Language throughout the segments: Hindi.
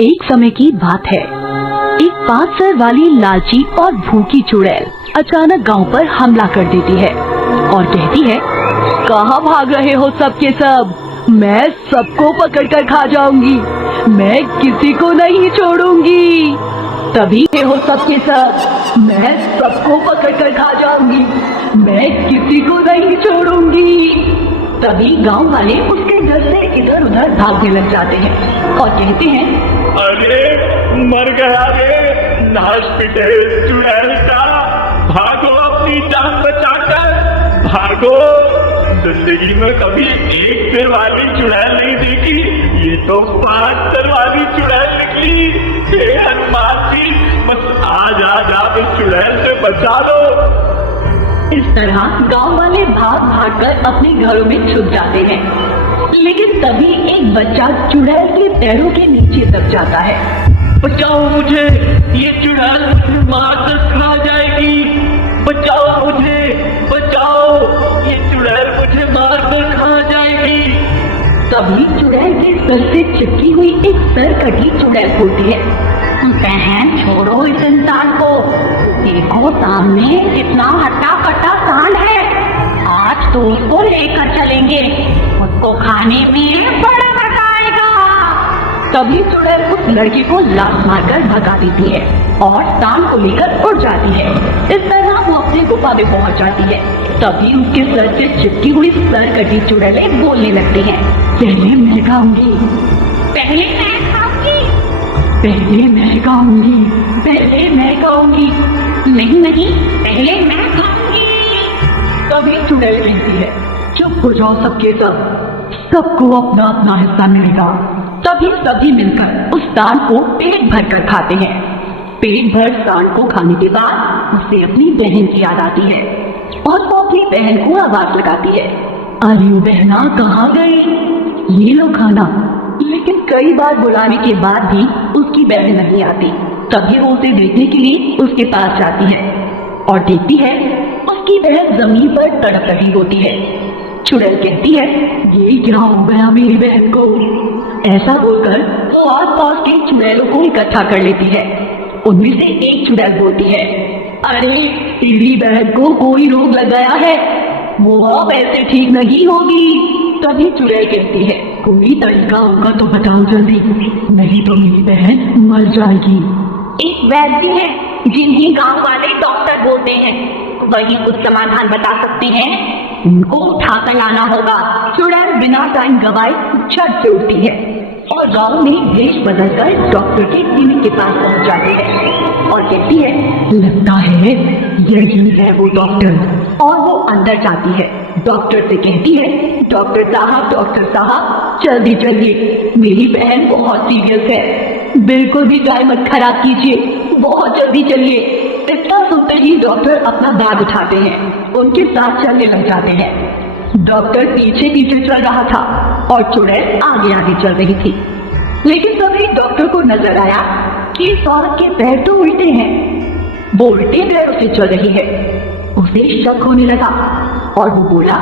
एक समय की बात है। एक 5 सर वाली लालची और भूखी चुड़ैल अचानक गांव पर हमला कर देती है और कहती है, कहाँ भाग रहे हो सबके सब? मैं सबको पकड़कर खा जाऊंगी, मैं किसी को नहीं छोड़ूंगी। तभी हो सबके सब, मैं सबको पकड़कर खा जाऊंगी, मैं किसी को नहीं छोड़ूंगी। तभी गांव वाले उसके डर से इधर उधर भागने लग जाते हैं और कहते हैं, अरे मर गया रे नाश पिटे चुड़ैल का, भागो अपनी जान बचाकर भागो। जिंदगी में कभी एक सिर वाली चुड़ैल नहीं देखी, ये तो 5 सर वाली चुड़ैल निकली। हे हनुमान जी, बस आज आप इस चुड़ैल से बचा दो। इस तरह गांव वाले भाग भाग कर अपने घरों में छुप जाते हैं। लेकिन तभी एक बच्चा चुड़ैल के पैरों के नीचे दब जाता है। बचाओ मुझे, ये चुड़ैल मुझे मार कर खा जाएगी। बचाओ मुझे, बचाओ, ये चुड़ैल मुझे मार कर खा जाएगी। तभी चुड़ैल के सर से चिपकी हुई एक सरकटी चुड़ैल बोलती है, बहन छोड़ो इस इंसान को, देखो सामने कितना हट्टा कट्टा सांड है, आज तो उसको लेकर चलेंगे, उसको खाने में बड़ा मजा आएगा। तभी चुड़ैल उस लड़के को लात मारकर भगा देती है और सांड को लेकर उड़ जाती है। इस तरह वो अपनी गुफा में पहुंच जाती है। तभी उसके सर से चिपकी हुई सरकटी चुड़ैलें बोलने लगती हैं, पहले मैं गाऊंगी, पहले मैं खाऊंगी, पहले मैं गाऊंगी, पहले मैं गाऊंगी, नहीं नहीं पहले मैं गाऊंगी। तभी चुड़ैल कहती है, चुप हो जाओ सबके सब, सबको अपना अपना हिस्सा मिलेगा। तभी सभी मिलकर उस सांड को पेट भर कर खाते हैं। पेट भर सांड को खाने के बाद उसे अपनी बहन की याद आती है और वो अपनी बहन को आवाज लगाती है, अरे बहना कहाँ गई, ये लो खाना। लेकिन कई बार बुलाने के बाद भी उसकी बहन नहीं आती। तभी वो उसे देखने के लिए उसके पास जाती है और देखती है उसकी बहन जमीन पर तड़प रही होती है। चुड़ैल कहती है, ये क्या हो गया मेरी बहन को? ऐसा बोलकर वो आसपास के चुड़ैलों को इकट्ठा कर लेती है। उनमें से एक चुड़ैल बोलती है, अरे तेरी बहन को कोई रोग लग गया है, वो अब ऐसे ठीक नहीं होगी। तभी चुड़ैल कहती है, कोई तरीका होगा तो बताओ जल्दी, नहीं तो मेरी बहन मर जाएगी। एक वैद्य है जिन्हें गांव वाले डॉक्टर बोलते हैं, वही कुछ समाधान बता सकते हैं, उनको उठाकर लाना होगा। चुड़ैल बिना टाइम गवाए छत से उठती है और गांव में वेश बदलकर डॉक्टर के क्लिनिक के पास पहुंच जाती है और कहती है, लगता है यही है वो डॉक्टर। और वो अंदर जाती है, डॉक्टर से कहती है, डॉक्टर साहब जल्दी चलिए, मेरी बहन बहुत सीरियस है, बिल्कुल भी टाइम मत खराब कीजिए, बहुत जल्दी चलिए। इतना सुनते ही डॉक्टर अपना बैग उठाते हैं, उनके साथ चलने लग जाते हैं। डॉक्टर पीछे पीछे चल रहा था और चुड़ैल आगे आगे चल रही थी। लेकिन तभी डॉक्टर को नजर आया कि इस औरत के पैर तो उल्टे हैं, वो उल्टे पैरों से चल रही है। उसे शक होने लगा और वो बोला,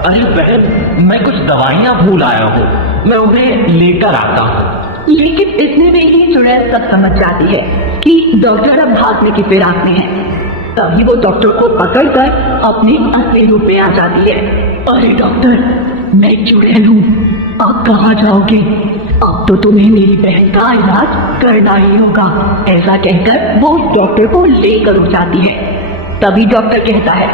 अरे बहन, मैं कुछ दवाइयाँ भूल आया हूँ, मैं उन्हें लेकर आता हूँ। लेकिन इतने में ही चुड़ैल सब समझ जाती है कि डॉक्टर अब भागने की फिराक में है। तभी वो डॉक्टर को पकड़कर अपने असली रूप में आ जाती है। अरे डॉक्टर, मैं चुड़ैल हूँ, आप कहाँ जाओगे? अब तो तुम्हें मेरी बहन का इलाज करना ही होगा। ऐसा कहकर वो डॉक्टर को लेकर उठ जाती है। तभी डॉक्टर कहता है,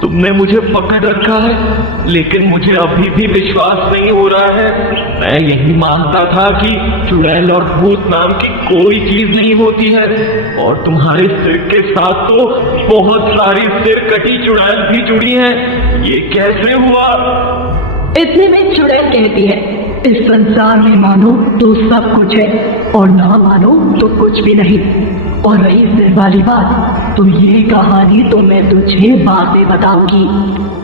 तुमने मुझे पकड़ रखा है, लेकिन मुझे अभी भी विश्वास नहीं हो रहा है। मैं यही मानता था कि चुड़ैल और भूत नाम की कोई चीज नहीं होती है, और तुम्हारे सिर के साथ तो बहुत सारी सिर कटी चुड़ैल भी जुड़ी हैं। ये कैसे हुआ? इतने में चुड़ैल कहती है, इस संसार में मानो तो सब कुछ है और ना मानो तो कुछ भी नहीं। और रही सिर वाली बात, तो ये कहानी तो मैं तुझे बाद में बताऊंगी,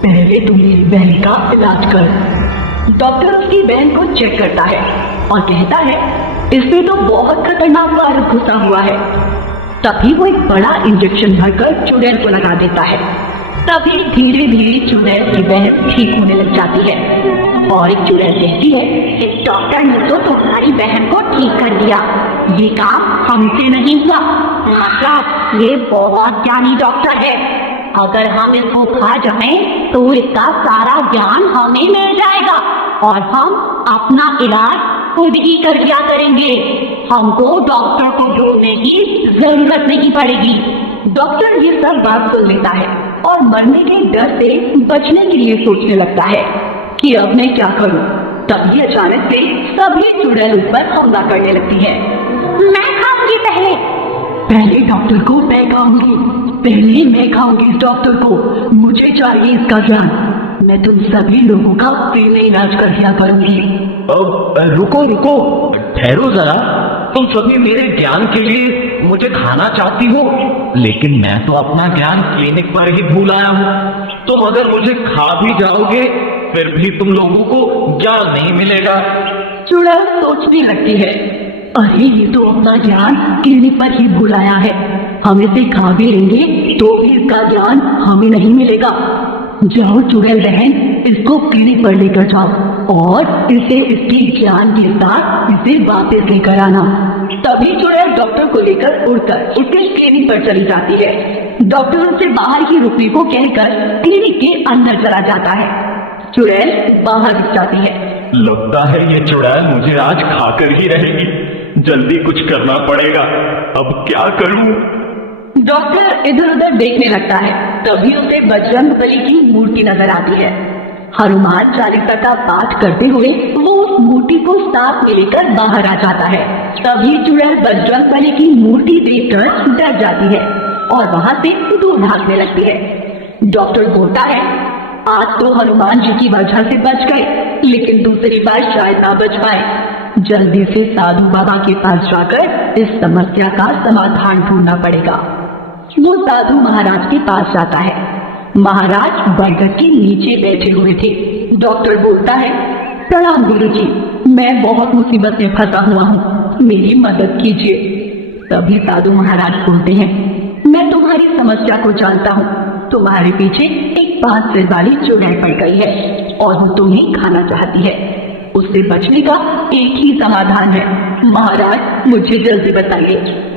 पहले तू मेरी बहन का इलाज कर। डॉक्टर उसकी बहन को चेक करता है और कहता है, इसमें तो बहुत खतरनाक वायरस घुसा हुआ है। तभी वो एक बड़ा इंजेक्शन भरकर चुड़ैल को लगा देता है। तभी धीरे धीरे चुड़ैल की बहन ठीक होने लग जाती है। और एक चुड़ैल कहती है, इस डॉक्टर ने तो तुम्हारी बहन को ठीक कर दिया, ये काम हमसे नहीं हुआ। मतलब ये बहुत ज्ञानी डॉक्टर है, अगर हम इसको खा जाएं तो इसका सारा ज्ञान हमें मिल जाएगा और हम अपना इलाज खुद ही कर लिया करेंगे। हमको डॉक्टर को ढूंढने की जरूरत नहीं पड़ेगी। डॉक्टर ये सब बात सुन लेता है और मरने के डर से बचने के लिए सोचने लगता है कि अब मैं क्या करूं। तभी अचानक से सभी चुड़ैल उस पर हमला करने लगती है। मैं खाऊंगी पहले डॉक्टर को मैं खाऊंगी, पहले मैं खाऊंगी इस डॉक्टर को, मुझे चाहिए इसका ज्ञान। मैं तुम सभी लोगों का फ्री में इलाज कर दिया करूंगी। अब रुको ठहरो जरा, तुम सभी मेरे ज्ञान के लिए मुझे खाना चाहती हो, लेकिन मैं तो अपना ज्ञान क्लिनिक पर ही भूल आया हूँ। तुम अगर मुझे खा भी जाओगे फिर भी तुम लोगों को ज्ञान नहीं मिलेगा। चुड़ैल सोचने लगती है, अरे ये तो अपना ज्ञान क्लिनिक पर ही भूल आया है, हम इसे खा भी लेंगे तो भी इसका ज्ञान हमें नहीं मिलेगा। जाओ चुड़ैल बहन, इसको क्लिनिक पर लेकर जाओ और इसे इसके ज्ञान के साथ इसे वापस लेकर आना। तभी चुड़ैल डॉक्टर को लेकर उड़कर उसके क्लिनिक पर चली जाती है। डॉक्टर उसे बाहर ही रुकने को कहकर क्लिनिक के अंदर चला जाता है। चुड़ैल बाहर रुक जाती है। लगता है ये चुड़ैल मुझे आज खाकर ही रहेगी, जल्दी कुछ करना पड़ेगा। अब क्या करूं? डॉक्टर इधर उधर देखने लगता है। तभी उसे बजरंगबली की मूर्ति नजर आती है। हनुमान चालीसा का पाठ करते हुए वो उस मूर्ति को साथ में लेकर बाहर आ जाता है। तभी चुड़ैल बजरंगबली की मूर्ति देखकर डर जाती है और वहां से दूर भागने लगती है। डॉक्टर बोलता है, आज तो हनुमान जी की वजह से बच गए, लेकिन दूसरी बार शायद ना बच पाए। जल्दी से साधु बाबा के पास जाकर इस समस्या का समाधान ढूंढना पड़ेगा। वो साधु महाराज के पास जाता है। महाराज बरगद के नीचे बैठे हुए थे। डॉक्टर बोलता है, प्रणाम गुरुजी, मैं बहुत मुसीबत में फंसा हुआ हूँ, मेरी मदद कीजिए। तभी साधु महाराज बोलते हैं, मैं तुम्हारी समस्या को जानता हूँ। तुम्हारे पीछे एक 5 सिर वाली चुड़ैल पड़ गई है और वो तुम्हें खाना चाहती है। उससे बचने का एक ही समाधान है। महाराज मुझे जल्दी बताइए।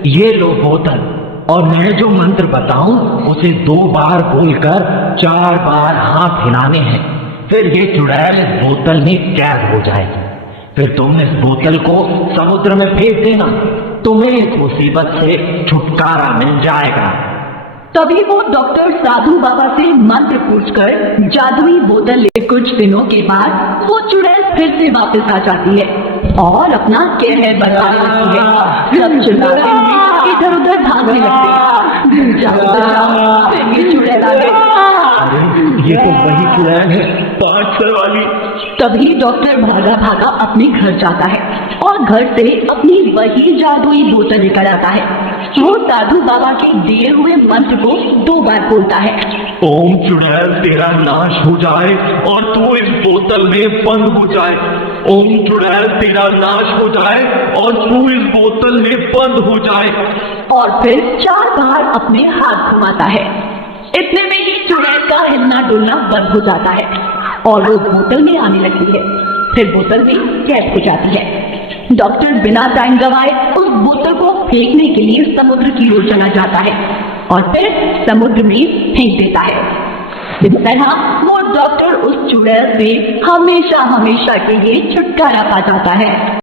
ये लो बोतल, और मैं जो मंत्र बताऊं उसे 2 बार बोलकर 4 बार हाथ हिलाने हैं। फिर ये चुड़ैल इस बोतल में कैद हो जाएगी। फिर तुम इस बोतल को समुद्र में फेंक देना, तुम्हें इस मुसीबत से छुटकारा मिल जाएगा। तभी वो डॉक्टर साधु बाबा से मंत्र पूछकर जादुई बोतल ले कुछ दिनों के बाद वो चुड़ैल फिर से वापस आ जाती है और अपना कहर बताने लगती है। सब चिल्लाते हुए इधर उधर भागने लगते हैं। बचाओ, फिर ये चुड़ैल आ गई। ये तो वही चुड़ैल है, 5 सर वाली। तभी डॉक्टर भागा भागा अपने घर जाता है और घर से अपनी वही जादुई बोतल लेकर आता है। वो साधु बाबा के दिए हुए मंत्र को 2 बार बोलता है। ओम चुड़ैल तेरा नाश हो जाए और तू इस बोतल में बंद हो जाए। ओम चुड़ैल तेरा नाश हो जाए और तू इस बोतल में बंद हो जाए। और फिर 4 बार अपने हाथ घुमाता है। इतने में ही चुड़ैल का हिलना डुलना बंद हो जाता है और वो बोतल में आने लगती है। फिर बोतल में कैद हो जाती है। डॉक्टर बिना टाइम गवाए उस बोतल को फेंकने के लिए समुद्र की ओर चला जाता है और फिर समुद्र में फेंक देता है। इस तरह वो डॉक्टर उस चुड़ैल से हमेशा हमेशा के लिए छुटकारा पा जाता है।